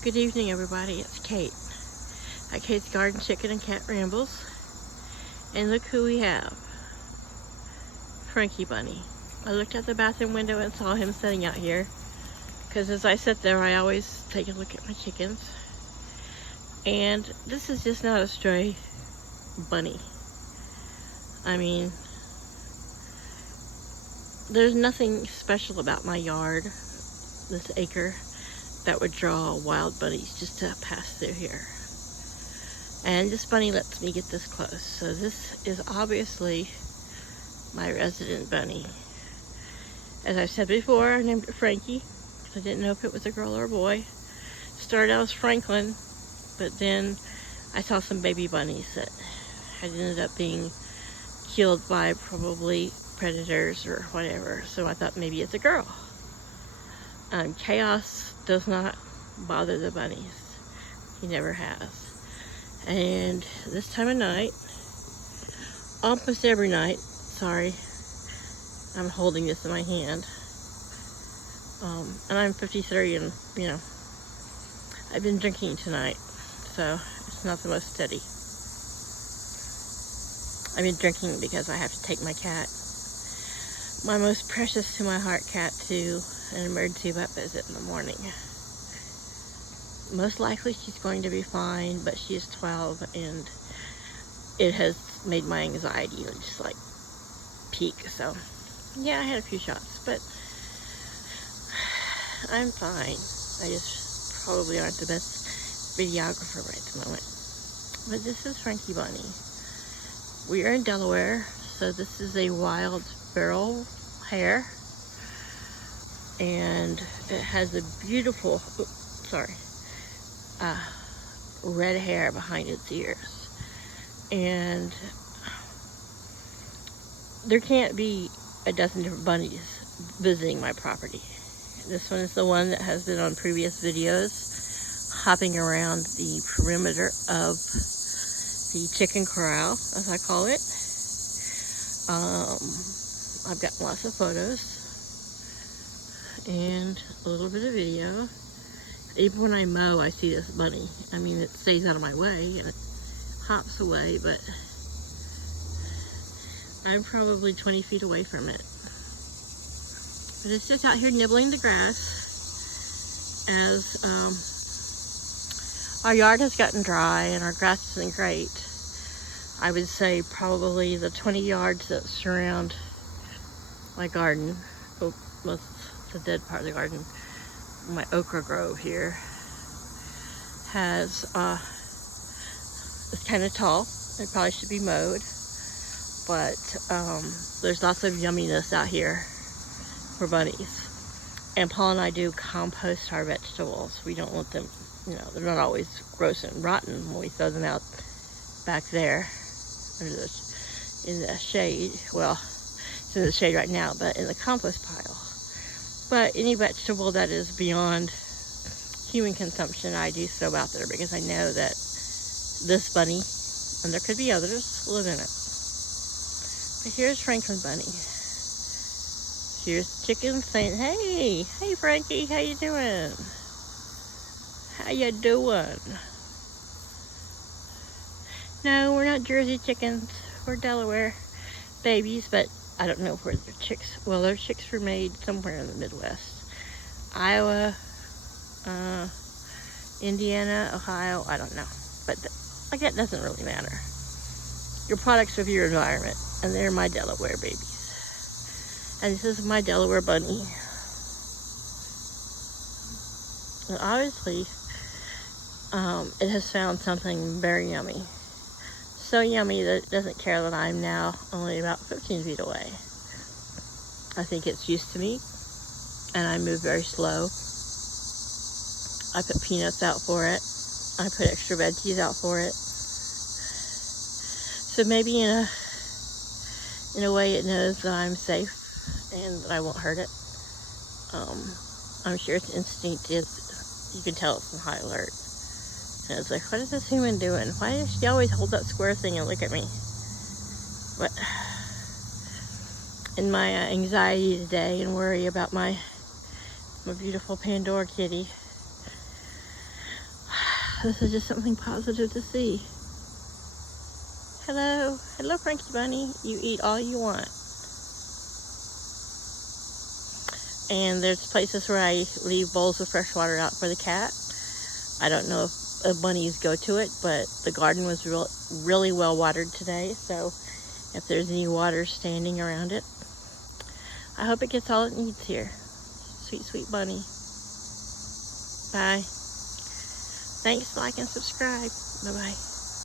Good evening, everybody. It's Kate at Kate's Garden Chicken and Cat Rambles. And look who we have. Frankie Bunny. I looked out the bathroom window and saw him sitting out here. Because as I sit there, I always take a look at my chickens. And this is just not a stray bunny. I mean, there's nothing special about my yard, this acre, that would draw wild bunnies just to pass through here. And this bunny lets me get this close. So this is obviously my resident bunny. As I've said before, I named it Frankie because I didn't know if it was a girl or a boy. Started out as Franklin, but then I saw some baby bunnies that had ended up being killed by probably predators or whatever. So I thought maybe it's a girl. Chaos does not bother the bunnies. He never has. And this time of night, almost every night, sorry, I'm holding this in my hand. And I'm 53 and, you know, I've been drinking tonight, so it's not the most steady. I've been drinking because I have to take my cat, my most precious to my heart cat, to an emergency vet visit in the morning. Most likely she's going to be fine, but she is 12 and it has made my anxiety just like peak. So yeah, I had a few shots, but I'm fine. I just probably aren't the best videographer right at the moment. But this is Frankie Bunny. We are in Delaware, so this is a wild feral hare. And it has a beautiful, red hair behind its ears. And there can't be a dozen different bunnies visiting my property. This one is the one that has been on previous videos, hopping around the perimeter of the chicken corral, as I call it. I've got lots of photos and a little bit of video. Even when I mow, I see this bunny. I mean, it stays out of my way and it hops away, but I'm probably 20 feet away from it. But it's just out here nibbling the grass as our yard has gotten dry and our grass isn't great. I would say probably the 20 yards that surround my garden, the dead part of the garden, my okra grove here, has it's kind of tall. It probably should be mowed, but there's lots of yumminess out here for bunnies. And Paul and I do compost our vegetables. We don't want them, you know, they're not always gross and rotten when we throw them out back there under in the shade. Well, it's in the shade right now, but in the compost pile. But any vegetable that is beyond human consumption, I do throw out there because I know that this bunny, and there could be others, live in it. But here's Franklin Bunny. Here's the chicken saying, hey Frankie, how you doing? How you doing? No, we're not Jersey chickens. We're Delaware babies, but I don't know where their chicks, well, their chicks were made somewhere in the Midwest. Iowa, Indiana, Ohio, I don't know. But like, that doesn't really matter. Your products of your environment, and they're my Delaware babies. And this is my Delaware bunny. And obviously, it has found something very yummy. So yummy that it doesn't care that I'm now only about 15 feet away. I think it's used to me, and I move very slow. I put peanuts out for it. I put extra veggies out for it. So maybe in a way it knows that I'm safe and that I won't hurt it. I'm sure its instinct is, you can tell it's on high alert. And it's like, what is this human doing? Why does she always hold that square thing and look at me? But in my anxiety today and worry about my beautiful Pandora kitty, This is just something positive to see. Hello. Hello, Frankie Bunny. You eat all you want. And there's places where I leave bowls of fresh water out for the cat. I don't know if bunnies go to it, but the garden was really well watered today. So if there's any water standing around it, I hope it gets all it needs here. Sweet, sweet bunny. Bye. Thanks, like and subscribe. Bye-bye.